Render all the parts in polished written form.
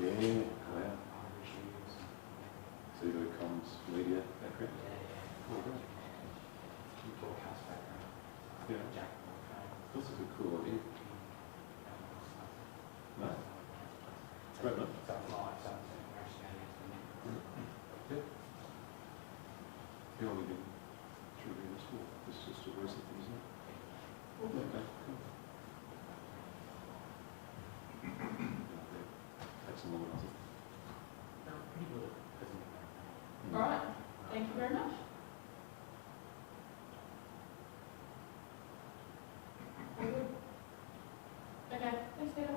Yeah, wow. So you've got a comms media background? Oh, great. Yeah. That's a good, cool idea. No? Great, man. Yeah. How long have you been through this for? This is just a recent thing, isn't it? Okay, cool. That's a long one, isn't it? All right, thank you very much. Okay, thanks, Peter.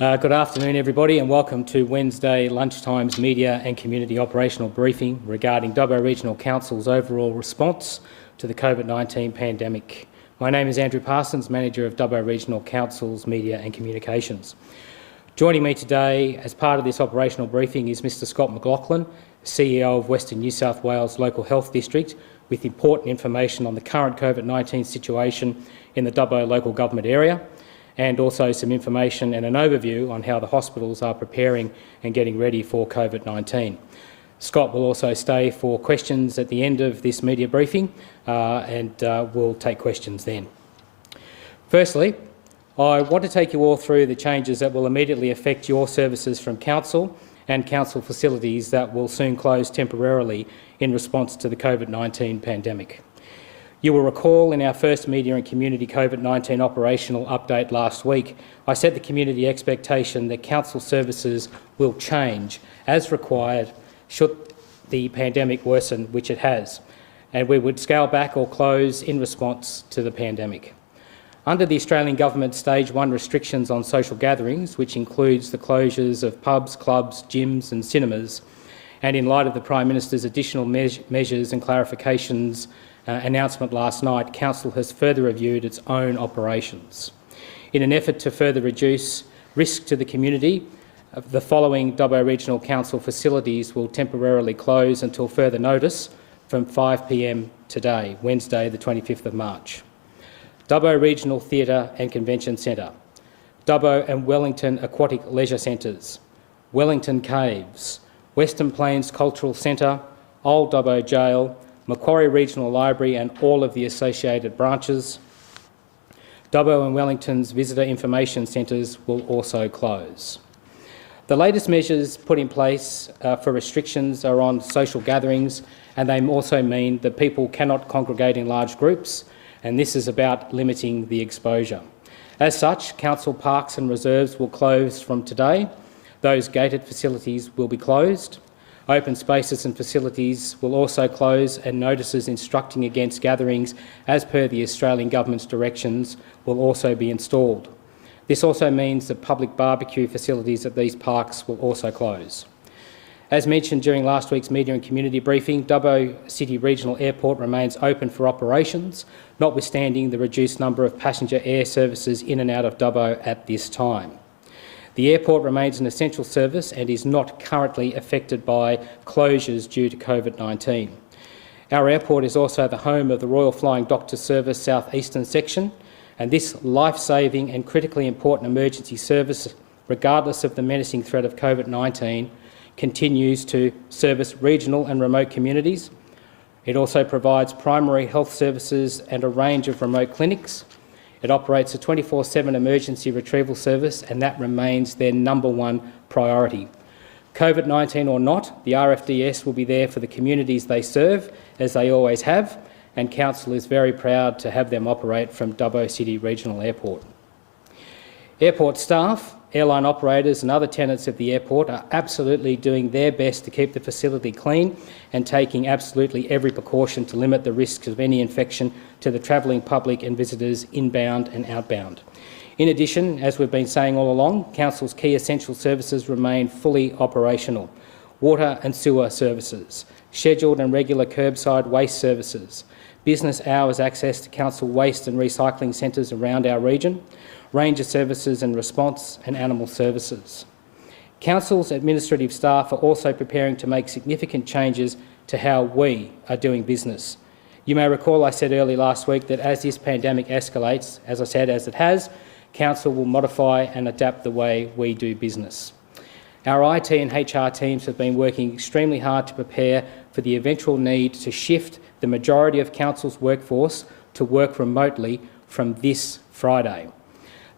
Bye. Good afternoon, everybody, and welcome to Wednesday lunchtime's media and community operational briefing regarding Dubbo Regional Council's overall response to the COVID-19 pandemic. My name is Andrew Parsons, Manager of Dubbo Regional Council's Media and Communications. Joining me today as part of this operational briefing is Mr Scott McLachlan, CEO of Western New South Wales Local Health District, with important information on the current COVID-19 situation in the Dubbo local government area, and also some information and an overview on how the hospitals are preparing and getting ready for COVID-19. Scott will also stay for questions at the end of this media briefing and we'll take questions then. Firstly, I want to take you all through the changes that will immediately affect your services from Council and Council facilities that will soon close temporarily in response to the COVID-19 pandemic. You will recall in our first media and community COVID-19 operational update last week, I set the community expectation that Council services will change as required should the pandemic worsen, which it has, and we would scale back or close in response to the pandemic. Under the Australian Government Stage 1 restrictions on social gatherings, which includes the closures of pubs, clubs, gyms and cinemas, and in light of the Prime Minister's additional measures and clarifications announcement last night, Council has further reviewed its own operations. In an effort to further reduce risk to the community, the following Dubbo Regional Council facilities will temporarily close until further notice from 5 p.m. today, Wednesday the 25th of March. Dubbo Regional Theatre and Convention Centre, Dubbo and Wellington Aquatic Leisure Centres, Wellington Caves, Western Plains Cultural Centre, Old Dubbo Jail, Macquarie Regional Library and all of the associated branches. Dubbo and Wellington's Visitor Information Centres will also close. The latest measures put in place for restrictions are on social gatherings, and they also mean that people cannot congregate in large groups, and this is about limiting the exposure. As such, Council parks and reserves will close from today. Those gated facilities will be closed. Open spaces and facilities will also close, and notices instructing against gatherings as per the Australian Government's directions will also be installed. This also means that public barbecue facilities at these parks will also close. As mentioned during last week's media and community briefing, Dubbo City Regional Airport remains open for operations, notwithstanding the reduced number of passenger air services in and out of Dubbo at this time. The airport remains an essential service and is not currently affected by closures due to COVID-19. Our airport is also the home of the Royal Flying Doctor Service South Eastern Section, and this life-saving and critically important emergency service, regardless of the menacing threat of COVID-19, continues to service regional and remote communities. It also provides primary health services and a range of remote clinics. It operates a 24/7 emergency retrieval service, and that remains their #1 priority. COVID-19 or not, the RFDS will be there for the communities they serve, as they always have, and Council is very proud to have them operate from Dubbo City Regional Airport. Airport staff, airline operators and other tenants of the airport are absolutely doing their best to keep the facility clean and taking absolutely every precaution to limit the risks of any infection to the travelling public and visitors inbound and outbound. In addition, as we've been saying all along, Council's key essential services remain fully operational. Water and sewer services, scheduled and regular curbside waste services, business hours access to Council waste and recycling centres around our region, ranger services and response and animal services. Council's administrative staff are also preparing to make significant changes to how we are doing business. You may recall I said early last week that as this pandemic escalates, as I said, as it has, Council will modify and adapt the way we do business. Our IT and HR teams have been working extremely hard to prepare for the eventual need to shift the majority of Council's workforce to work remotely from this Friday.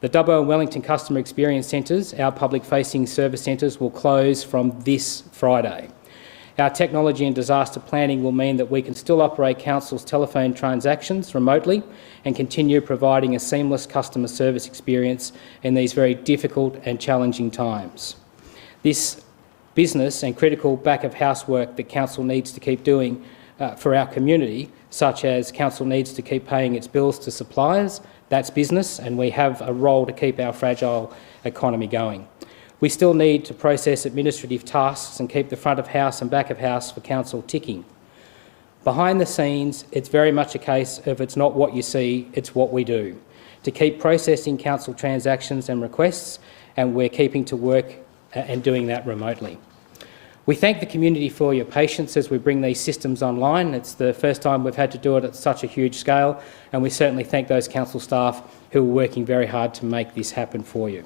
The Dubbo and Wellington Customer Experience Centres, our public-facing service centres, will close from this Friday. Our technology and disaster planning will mean that we can still operate Council's telephone transactions remotely and continue providing a seamless customer service experience in these very difficult and challenging times. This business and critical back-of-house work that Council needs to keep doing for our community, such as Council needs to keep paying its bills to suppliers, that's business, and we have a role to keep our fragile economy going. We still need to process administrative tasks and keep the front of house and back of house for Council ticking. Behind the scenes, it's very much a case of it's not what you see, it's what we do. To keep processing Council transactions and requests, and we're keeping to work and doing that remotely. We thank the community for your patience as we bring these systems online. It's the first time we've had to do it at such a huge scale, and we certainly thank those Council staff who are working very hard to make this happen for you.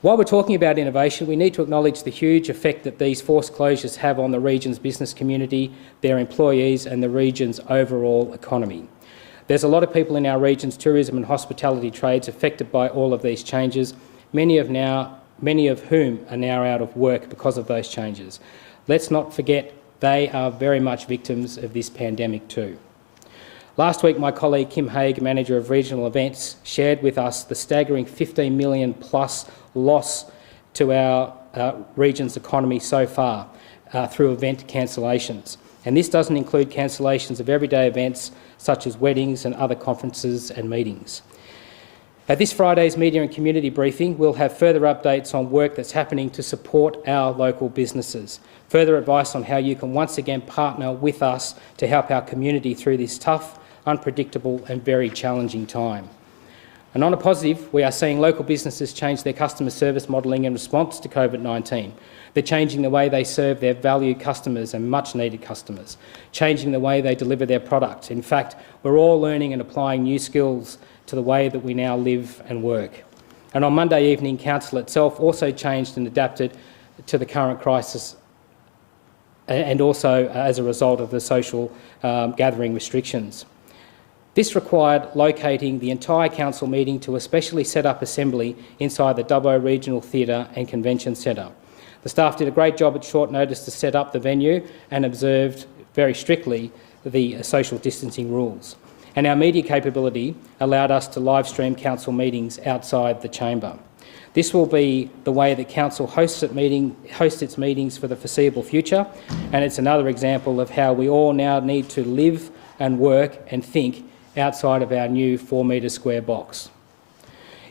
While we're talking about innovation, we need to acknowledge the huge effect that these forced closures have on the region's business community, their employees and the region's overall economy. There's a lot of people in our region's tourism and hospitality trades affected by all of these changes, many of whom are now out of work because of those changes. Let's not forget they are very much victims of this pandemic too. Last week, my colleague Kim Haig, Manager of Regional Events, shared with us the staggering $15 million plus loss to our region's economy so far through event cancellations. And this doesn't include cancellations of everyday events such as weddings and other conferences and meetings. At this Friday's media and community briefing, we'll have further updates on work that's happening to support our local businesses, further advice on how you can once again partner with us to help our community through this tough, unpredictable and very challenging time. And on a positive, we are seeing local businesses change their customer service modelling in response to COVID-19. They're changing the way they serve their valued customers and much-needed customers, changing the way they deliver their product. In fact, we're all learning and applying new skills to the way that we now live and work. And on Monday evening, Council itself also changed and adapted to the current crisis, and also as a result of the social gathering restrictions. This required locating the entire Council meeting to a specially set up assembly inside the Dubbo Regional Theatre and Convention Centre. The staff did a great job at short notice to set up the venue and observed very strictly the social distancing rules. And our media capability allowed us to live stream Council meetings outside the chamber. This will be the way that Council hosts its meetings for the foreseeable future, and it's another example of how we all now need to live and work and think outside of our new 4 metre square box.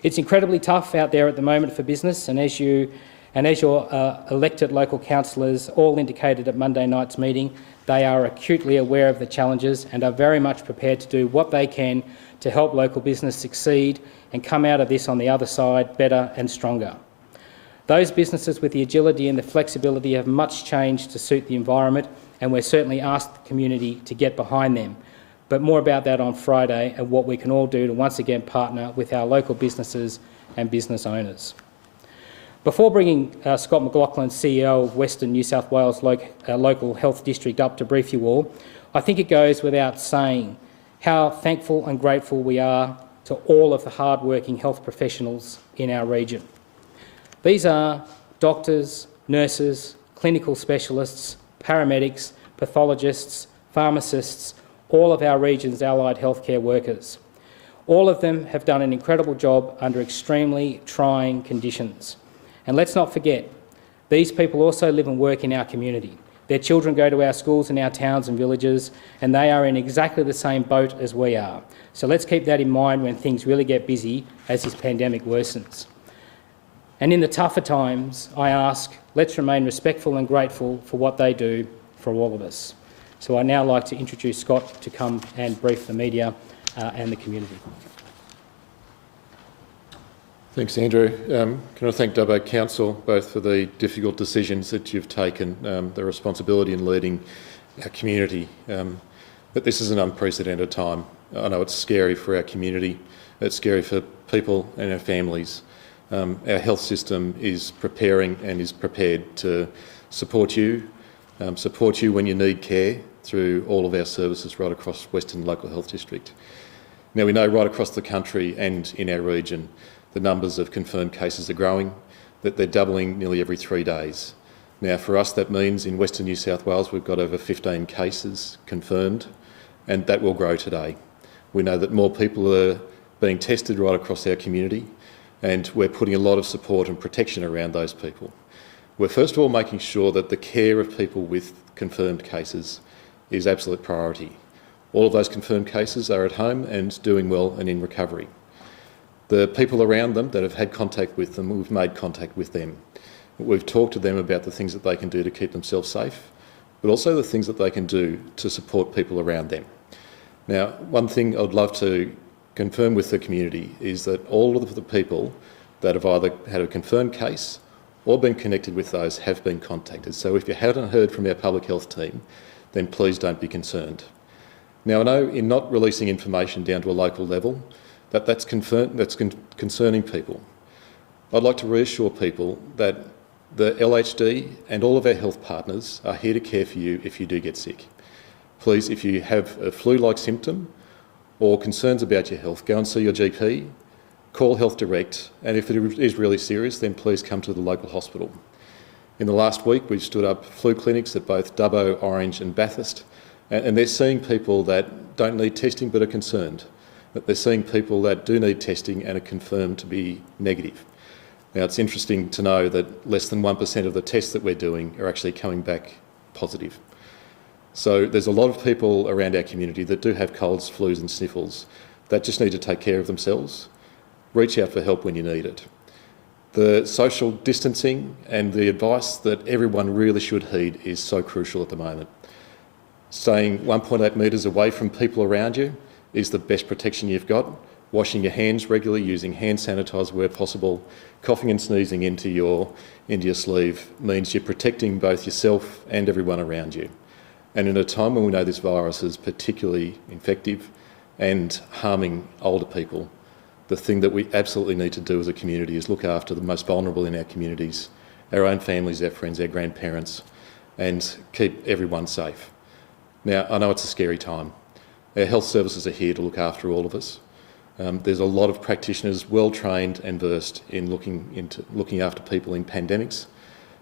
It's incredibly tough out there at the moment for business, and as your elected local councillors all indicated at Monday night's meeting, they are acutely aware of the challenges and are very much prepared to do what they can to help local business succeed and come out of this on the other side better and stronger. Those businesses with the agility and the flexibility have much changed to suit the environment, and we're certainly asked the community to get behind them. But more about that on Friday and what we can all do to once again partner with our local businesses and business owners. Before bringing Scott McLachlan, CEO of Western New South Wales Local Health District, up to brief you all, I think it goes without saying how thankful and grateful we are to all of the hard-working health professionals in our region. These are doctors, nurses, clinical specialists, paramedics, pathologists, pharmacists, all of our region's allied healthcare workers. All of them have done an incredible job under extremely trying conditions. And let's not forget, these people also live and work in our community. Their children go to our schools in our towns and villages, and they are in exactly the same boat as we are. So let's keep that in mind when things really get busy as this pandemic worsens. And in the tougher times, I ask, let's remain respectful and grateful for what they do for all of us. So I'd now like to introduce Scott to come and brief the media and the community. Thanks, Andrew. Can I thank Dubbo Council both for the difficult decisions that you've taken, the responsibility in leading our community. that this is an unprecedented time. I know it's scary for our community, it's scary for people and our families. Our health system is preparing and is prepared to support you when you need care through all of our services right across Western Local Health District. Now, we know right across the country and in our region the numbers of confirmed cases are growing, that they're doubling nearly every 3 days. Now, for us, that means in Western New South Wales we've got over 15 cases confirmed, and that will grow today. We know that more people are being tested right across our community, and we're putting a lot of support and protection around those people. We're first of all making sure that the care of people with confirmed cases is absolute priority. All of those confirmed cases are at home and doing well and in recovery. The people around them that have had contact with them, we've made contact with them. We've talked to them about the things that they can do to keep themselves safe, but also the things that they can do to support people around them. Now, one thing I'd love to confirm with the community is that all of the people that have either had a confirmed case or been connected with those have been contacted. So if you haven't heard from our public health team, then please don't be concerned. Now, I know in not releasing information down to a local level, that's concerning people. I'd like to reassure people that the LHD and all of our health partners are here to care for you if you do get sick. Please, if you have a flu-like symptom or concerns about your health, go and see your GP, call Health Direct, and if it is really serious, then please come to the local hospital. In the last week, we've stood up flu clinics at both Dubbo, Orange and Bathurst, and they're seeing people that don't need testing but are concerned. That they're seeing people that do need testing and are confirmed to be negative. Now, it's interesting to know that less than 1% of the tests that we're doing are actually coming back positive. So there's a lot of people around our community that do have colds, flus and sniffles that just need to take care of themselves. Reach out for help when you need it. The social distancing and the advice that everyone really should heed is so crucial at the moment. Staying 1.8 metres away from people around you is the best protection you've got. Washing your hands regularly, using hand sanitizer where possible, coughing and sneezing into your sleeve means you're protecting both yourself and everyone around you. And in a time when we know this virus is particularly infective and harming older people, the thing that we absolutely need to do as a community is look after the most vulnerable in our communities, our own families, our friends, our grandparents, and keep everyone safe. Now, I know it's a scary time. Our health services are here to look after all of us. There's a lot of practitioners well trained and versed in looking after people in pandemics,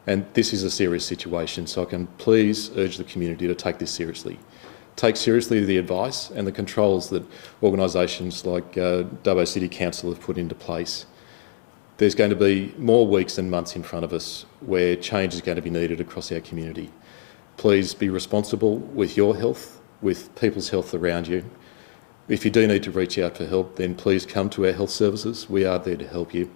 and this is a serious situation, so I can please urge the community to take this seriously. Take seriously the advice and the controls that organisations like Dubbo City Council have put into place. There's going to be more weeks and months in front of us where change is going to be needed across our community. Please be responsible with your health, with people's health around you. If you do need to reach out for help, then please come to our health services. We are there to help you.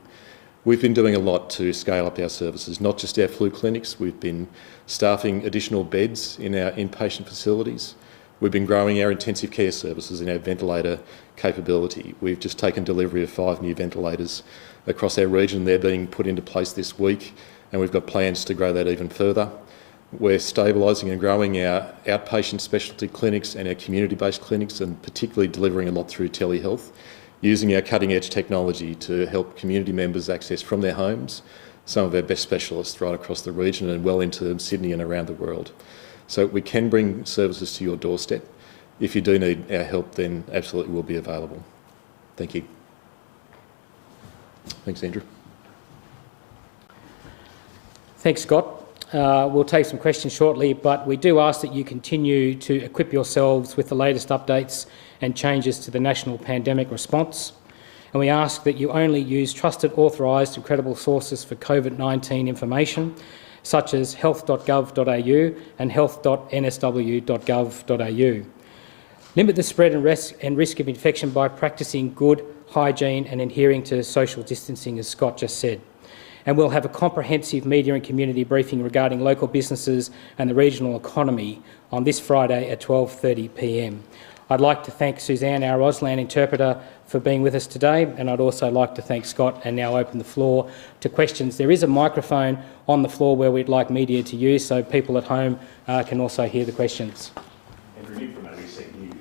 We've been doing a lot to scale up our services, not just our flu clinics. We've been staffing additional beds in our inpatient facilities. We've been growing our intensive care services and our ventilator capability. We've just taken delivery of 5 new ventilators across our region. They're being put into place this week, and we've got plans to grow that even further. We're stabilising and growing our outpatient specialty clinics and our community-based clinics, and particularly delivering a lot through telehealth, using our cutting-edge technology to help community members access from their homes some of our best specialists right across the region and well into Sydney and around the world. So we can bring services to your doorstep. If you do need our help, then absolutely we'll be available. Thank you. Thanks, Andrew. Thanks, Scott. We'll take some questions shortly, but we do ask that you continue to equip yourselves with the latest updates and changes to the national pandemic response. And we ask that you only use trusted, authorised and credible sources for COVID-19 information, such as health.gov.au and health.nsw.gov.au. Limit the spread and risk of infection by practising good hygiene and adhering to social distancing, as Scott just said. And we'll have a comprehensive media and community briefing regarding local businesses and the regional economy on this Friday at 12:30 p.m. I'd like to thank Suzanne, our Auslan interpreter, for being with us today, and I'd also like to thank Scott and now open the floor to questions. There is a microphone on the floor where we'd like media to use, so people at home can also hear the questions. Andrew Nick from ABC News.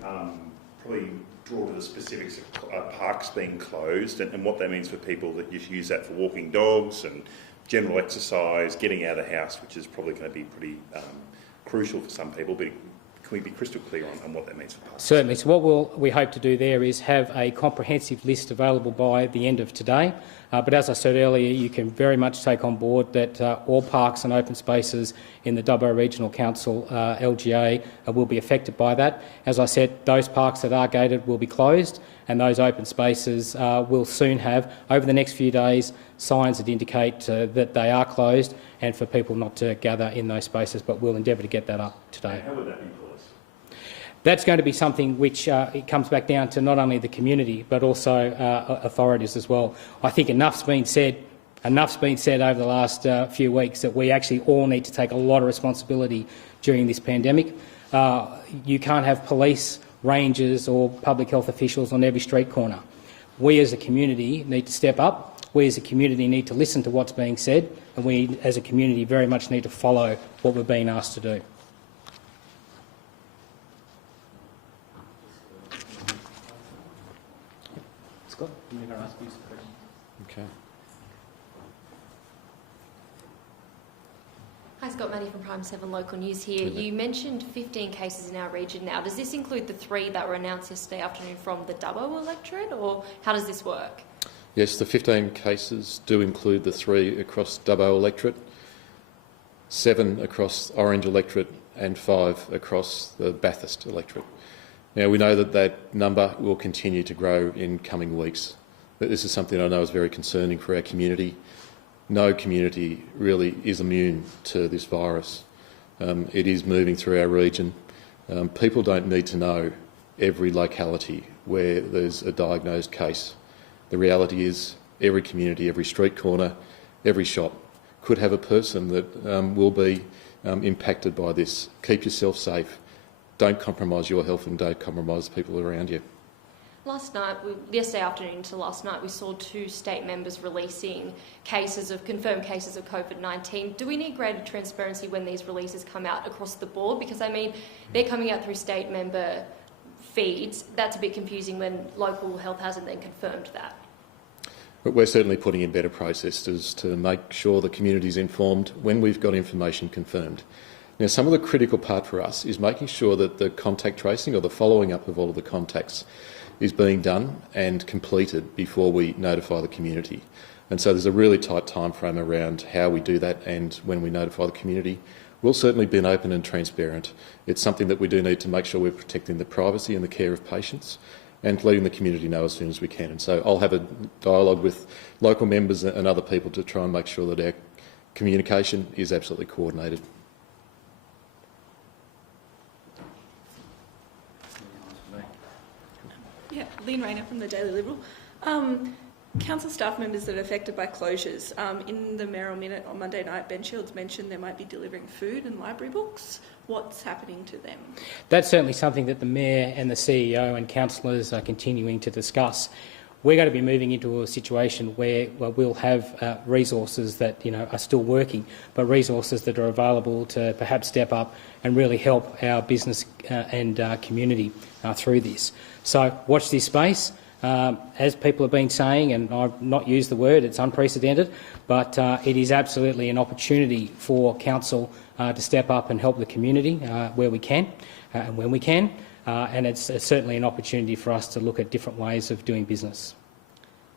probably draw to the specifics of parks being closed and what that means for people that just use that for walking dogs and general exercise, getting out of the house, which is probably going to be pretty crucial for some people. But can we be crystal clear on what that means for parks? Certainly. So what we hope to do there is have a comprehensive list available by the end of today. But as I said earlier, you can very much take on board that all parks and open spaces in the Dubbo Regional Council LGA will be affected by that. As I said, those parks that are gated will be closed, and those open spaces will soon have, over the next few days, signs that indicate that they are closed and for people not to gather in those spaces, but we'll endeavour to get that up today. How would that be policed? That's going to be something which it comes back down to not only the community but also authorities as well. I think enough's been said over the last few weeks that we actually all need to take a lot of responsibility during this pandemic. You can't have police, rangers or public health officials on every street corner. We as a community need to step up. We as a community need to listen to what's being said, and we as a community very much need to follow what we're being asked to do. Okay. Hi, Scott Maddie from Prime 7 Local News here. You mentioned 15 cases in our region now. Does this include the 3 that were announced yesterday afternoon from the Dubbo electorate, or how does this work? Yes, the 15 cases do include the 3 across Dubbo electorate, 7 across Orange electorate and 5 across the Bathurst electorate. Now, we know that that number will continue to grow in coming weeks, but this is something I know is very concerning for our community. No community really is immune to this virus. It is moving through our region. People don't need to know every locality where there's a diagnosed case. The reality is every community, every street corner, every shop could have a person that will be impacted by this. Keep yourself safe. Don't compromise your health and don't compromise people around you. Last night, yesterday afternoon into last night, we saw 2 state members releasing confirmed cases of COVID-19. Do we need greater transparency when these releases come out across the board? Because, I mean, they're coming out through state member feeds. That's a bit confusing when local health hasn't then confirmed that. But we're certainly putting in better processes to make sure the community is informed when we've got information confirmed. Now, some of the critical part for us is making sure that the contact tracing or the following up of all of the contacts is being done and completed before we notify the community. And so there's a really tight time frame around how we do that and when we notify the community. We'll certainly be open and transparent. It's something that we do need to make sure we're protecting the privacy and the care of patients and letting the community know as soon as we can. And so I'll have a dialogue with local members and other people to try and make sure that our communication is absolutely coordinated. Yeah, Lynn Rayner from the Daily Liberal. Council staff members that are affected by closures. In the Mayoral Minute on Monday night, Ben Shields mentioned they might be delivering food and library books. What's happening to them? That's certainly something that the Mayor and the CEO and councillors are continuing to discuss. We're going to be moving into a situation where we'll have resources that are still working, but resources that are available to perhaps step up and really help our business and community through this. So watch this space. As people have been saying, and I've not used the word, it's unprecedented, but it is absolutely an opportunity for council to step up and help the community where we can and when we can. And it's certainly an opportunity for us to look at different ways of doing business.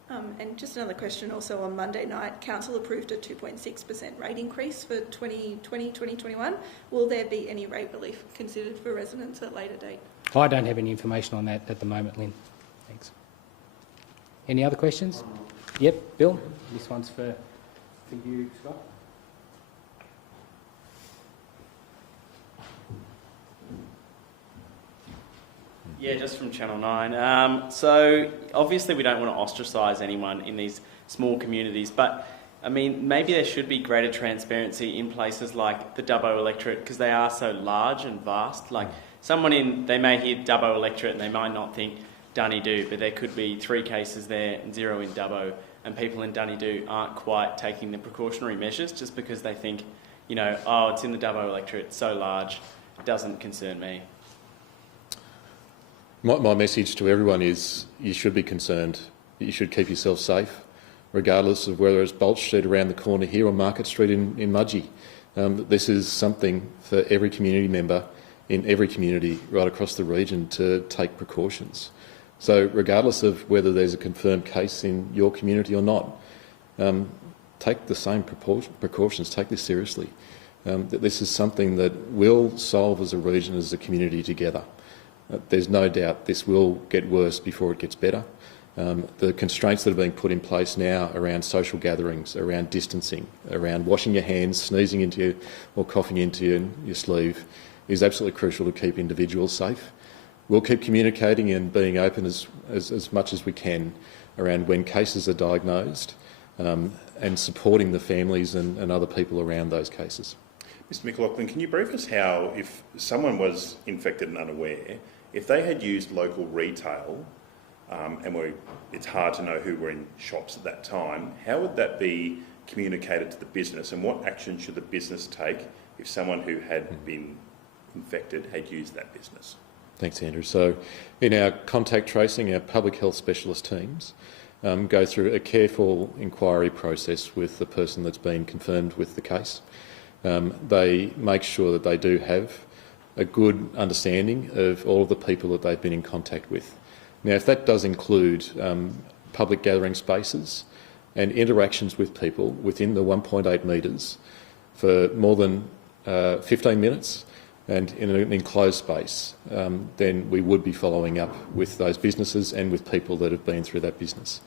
And just another question also on Monday night, Council approved a 2.6% rate increase for 2020-2021. Will there be any rate relief considered for residents at a later date? I don't have any information on that at the moment, Lynn. Thanks. Any other questions? Yep, Bill. This one's for you, Scott. Yeah, just from Channel 9. So obviously we don't want to ostracise anyone in these small communities, but I mean, maybe there should be greater transparency in places like the Dubbo electorate because they are so large and vast. Like they may hear Dubbo electorate and they might not think Dunedoo, but there could be 3 cases there and 0 in Dubbo, and people in Dunedoo aren't quite taking the precautionary measures just because they think, it's in the Dubbo electorate, it's so large, it doesn't concern me. My message to everyone is you should be concerned. You should keep yourself safe, regardless of whether it's Bolt Street around the corner here or Market Street in Mudgee. This is something for every community member in every community right across the region to take precautions. So regardless of whether there's a confirmed case in your community or not, take the same precautions, take this seriously. That this is something that will solve as a region, as a community together. There's no doubt this will get worse before it gets better. The constraints that are being put in place now around social gatherings, around distancing, around washing your hands, sneezing into or coughing into your sleeve is absolutely crucial to keep individuals safe. We'll keep communicating and being open as much as we can around when cases are diagnosed and supporting the families and other people around those cases. Mr McLachlan, can you brief us how, if someone was infected and unaware, if they had used local retail, it's hard to know who were in shops at that time, how would that be communicated to the business, and what action should the business take if someone who had been infected had used that business? Thanks, Andrew. So in our contact tracing, our public health specialist teams go through a careful inquiry process with the person that's been confirmed with the case. They make sure that they do have a good understanding of all of the people that they've been in contact with. Now, if that does include public gathering spaces and interactions with people within the 1.8 metres for more than 15 minutes and in an enclosed space, then we would be following up with those businesses and with people that have been through that business.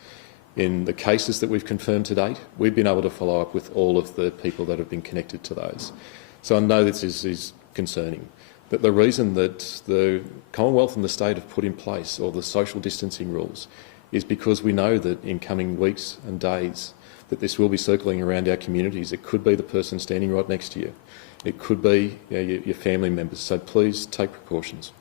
In the cases that we've confirmed to date, we've been able to follow up with all of the people that have been connected to those. So I know this is concerning. But the reason that the Commonwealth and the state have put in place all the social distancing rules is because we know that in coming weeks and days that this will be circling around our communities. It could be the person standing right next to you. It could be your family members. So please take precautions.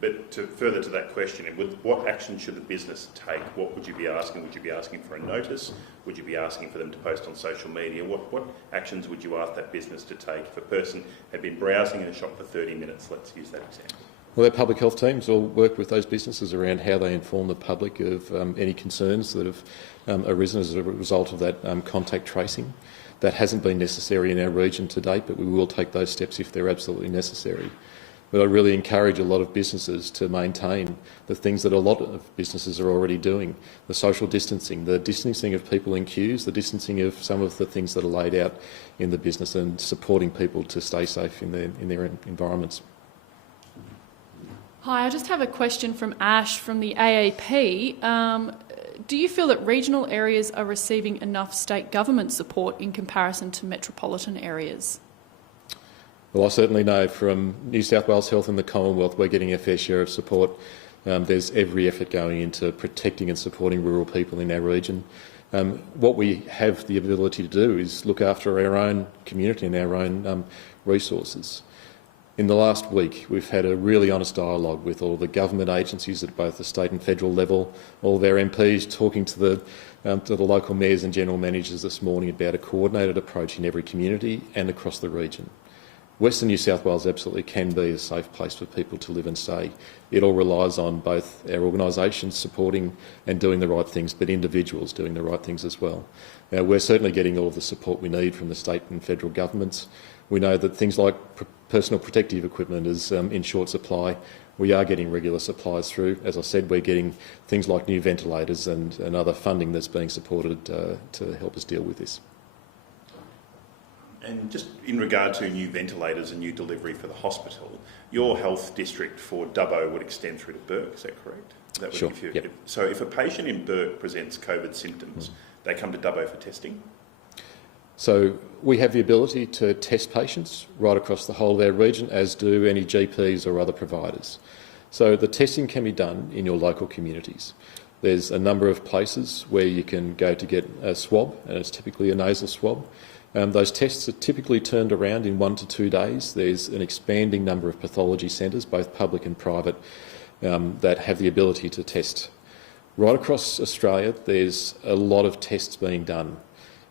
But further to that question, what action should the business take? What would you be asking? Would you be asking for a notice? Would you be asking for them to post on social media? What actions would you ask that business to take if a person had been browsing in a shop for 30 minutes? Let's use that example. Well, our public health teams will work with those businesses around how they inform the public of any concerns that have arisen as a result of that contact tracing. That hasn't been necessary in our region to date, but we will take those steps if they're absolutely necessary. But I really encourage a lot of businesses to maintain the things that a lot of businesses are already doing: the social distancing, the distancing of people in queues, the distancing of some of the things that are laid out in the business, and supporting people to stay safe in their environments. Hi, I just have a question from Ash from the AAP. Do you feel that regional areas are receiving enough state government support in comparison to metropolitan areas? Well, I certainly know from New South Wales Health and the Commonwealth we're getting a fair share of support. There's every effort going into protecting and supporting rural people in our region. What we have the ability to do is look after our own community and our own resources. In the last week, we've had a really honest dialogue with all the government agencies at both the state and federal level, all of our MPs talking to the local mayors and general managers this morning about a coordinated approach in every community and across the region. Western New South Wales absolutely can be a safe place for people to live and stay. It all relies on both our organisations supporting and doing the right things, but individuals doing the right things as well. Now, we're certainly getting all of the support we need from the state and federal governments. We know that things like personal protective equipment is in short supply. We are getting regular supplies through. As I said, we're getting things like new ventilators and other funding that's being supported to help us deal with this. And just in regard to new ventilators and new delivery for the hospital, your health district for Dubbo would extend through to Burke, is that correct? That would Sure. Yep. So if a patient in Burke presents COVID symptoms, they come to Dubbo for testing? So we have the ability to test patients right across the whole of our region, as do any GPs or other providers. So the testing can be done in your local communities. There's a number of places where you can go to get a swab, and it's typically a nasal swab. Those tests are typically turned around in 1 to 2 days. There's an expanding number of pathology centres, both public and private, that have the ability to test. Right across Australia, there's a lot of tests being done.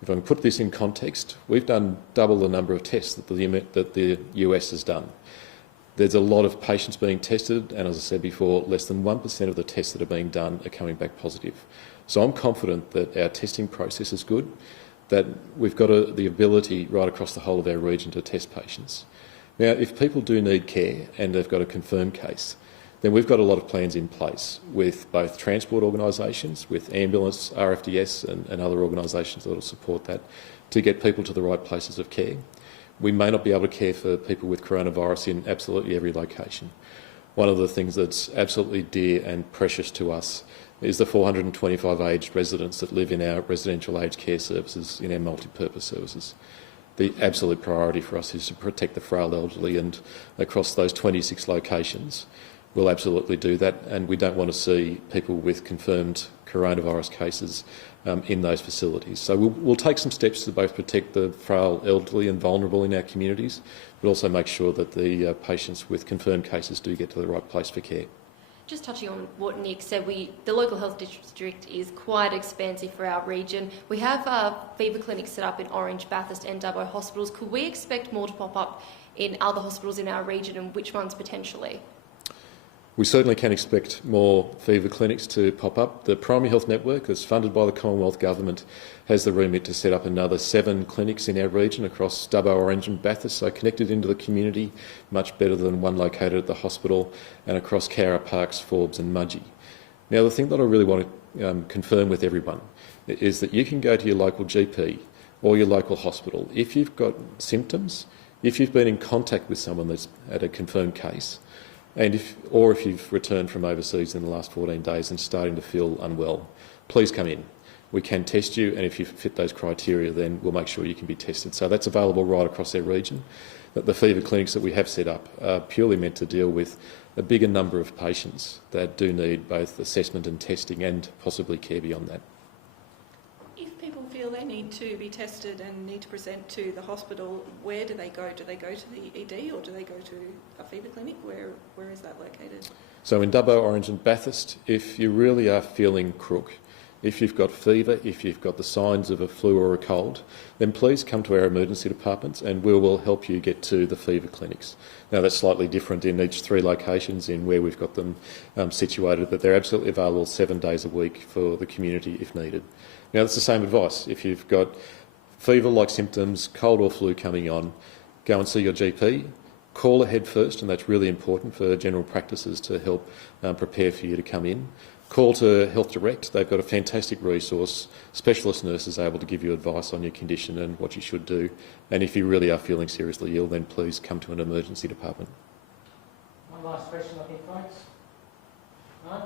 If I can put this in context, we've done double the number of tests that the US has done. There's a lot of patients being tested, and as I said before, less than 1% of the tests that are being done are coming back positive. So I'm confident that our testing process is good, that we've got the ability right across the whole of our region to test patients. Now, if people do need care and they've got a confirmed case, then we've got a lot of plans in place with both transport organisations, with ambulance, RFDS and other organisations that will support that to get people to the right places of care. We may not be able to care for people with coronavirus in absolutely every location. One of the things that's absolutely dear and precious to us is the 425 aged residents that live in our residential aged care services, in our multi-purpose services. The absolute priority for us is to protect the frail elderly, and across those 26 locations, we'll absolutely do that, and we don't want to see people with confirmed coronavirus cases in those facilities. So we'll take some steps to both protect the frail elderly and vulnerable in our communities, but also make sure that the patients with confirmed cases do get to the right place for care. Just touching on what Nick said, the local health district is quite expansive for our region. We have fever clinics set up in Orange, Bathurst and Dubbo hospitals. Could we expect more to pop up in other hospitals in our region, and which ones potentially? We certainly can expect more fever clinics to pop up. The Primary Health Network, that's funded by the Commonwealth Government, has the remit to set up another 7 clinics in our region across Dubbo, Orange and Bathurst, so connected into the community, much better than one located at the hospital, and across Cowra, Parks, Forbes and Mudgee. Now, the thing that I really want to confirm with everyone is that you can go to your local GP or your local hospital if you've got symptoms, if you've been in contact with someone that's had a confirmed case, and if you've returned from overseas in the last 14 days and starting to feel unwell, please come in. We can test you, and if you fit those criteria, then we'll make sure you can be tested. So that's available right across our region. The fever clinics that we have set up are purely meant to deal with a bigger number of patients that do need both assessment and testing and possibly care beyond that. If people feel they need to be tested and need to present to the hospital, where do they go? Do they go to the ED or do they go to a fever clinic? Where is that located? So in Dubbo, Orange and Bathurst, if you really are feeling crook, if you've got fever, if you've got the signs of a flu or a cold, then please come to our emergency departments and we will help you get to the fever clinics. Now, that's slightly different in each 3 locations in where we've got them situated, but they're absolutely available 7 days a week for the community if needed. Now, that's the same advice. If you've got fever-like symptoms, cold or flu coming on, go and see your GP. Call ahead first, and that's really important for general practices to help prepare for you to come in. Call to Health Direct. They've got a fantastic resource. Specialist nurses able to give you advice on your condition and what you should do. And if you really are feeling seriously ill, then please come to an emergency department. One last question, I think, folks. No?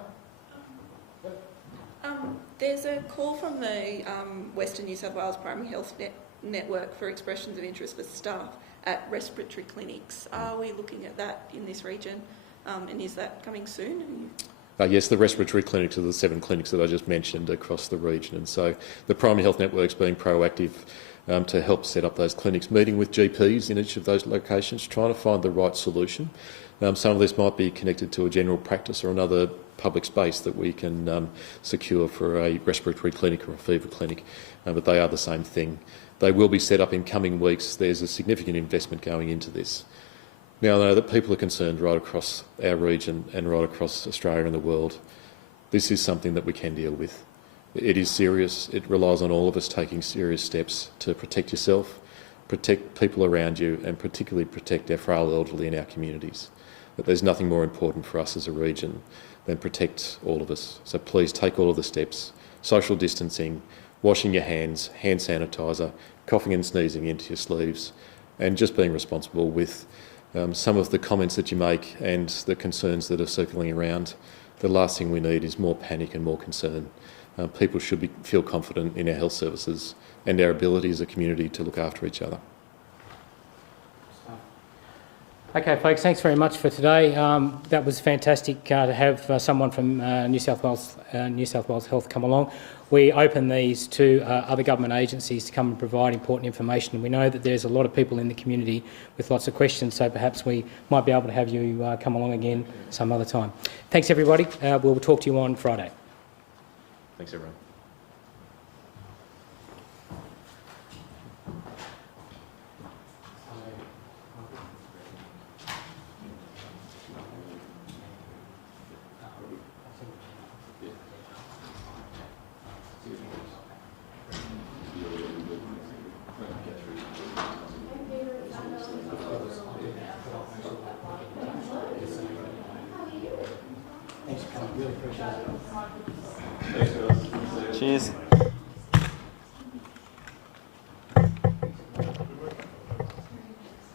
There's a call from the Western New South Wales Primary Health Network for expressions of interest for staff at respiratory clinics. Are we looking at that in this region, and is that coming soon? Yes, the respiratory clinics are the 7 clinics that I just mentioned across the region, and so the Primary Health Network's being proactive to help set up those clinics, meeting with GPs in each of those locations, trying to find the right solution. Some of this might be connected to a general practice or another public space that we can secure for a respiratory clinic or a fever clinic, but they are the same thing. They will be set up in coming weeks. There's a significant investment going into this. Now, I know that people are concerned right across our region and right across Australia and the world. This is something that we can deal with. It is serious. It relies on all of us taking serious steps to protect yourself, protect people around you, and particularly protect our frail elderly in our communities. But there's nothing more important for us as a region than protect all of us. So please take all of the steps: social distancing, washing your hands, hand sanitizer, coughing and sneezing into your sleeves, and just being responsible with some of the comments that you make and the concerns that are circling around. The last thing we need is more panic and more concern. People should feel confident in our health services and our ability as a community to look after each other. Okay, folks, thanks very much for today. That was fantastic to have someone from New South Wales Health come along. We open these to other government agencies to come and provide important information. We know that there's a lot of people in the community with lots of questions, so perhaps we might be able to have you come along again some other time. Thanks, everybody. We'll talk to you on Friday. Thanks, everyone. Really appreciate it. Cheers.